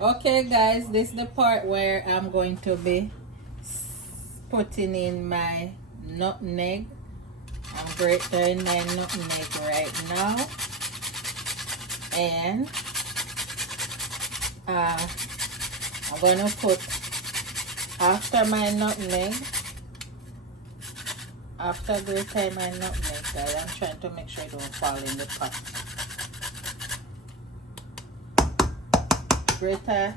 Okay, guys, this is the part where I'm going to be putting in my nutmeg. I'm grating my nutmeg right now, and I'm gonna put after my nutmeg. After grating my nutmeg, guys, I'm trying to make sure it don't fall in the pot. Grater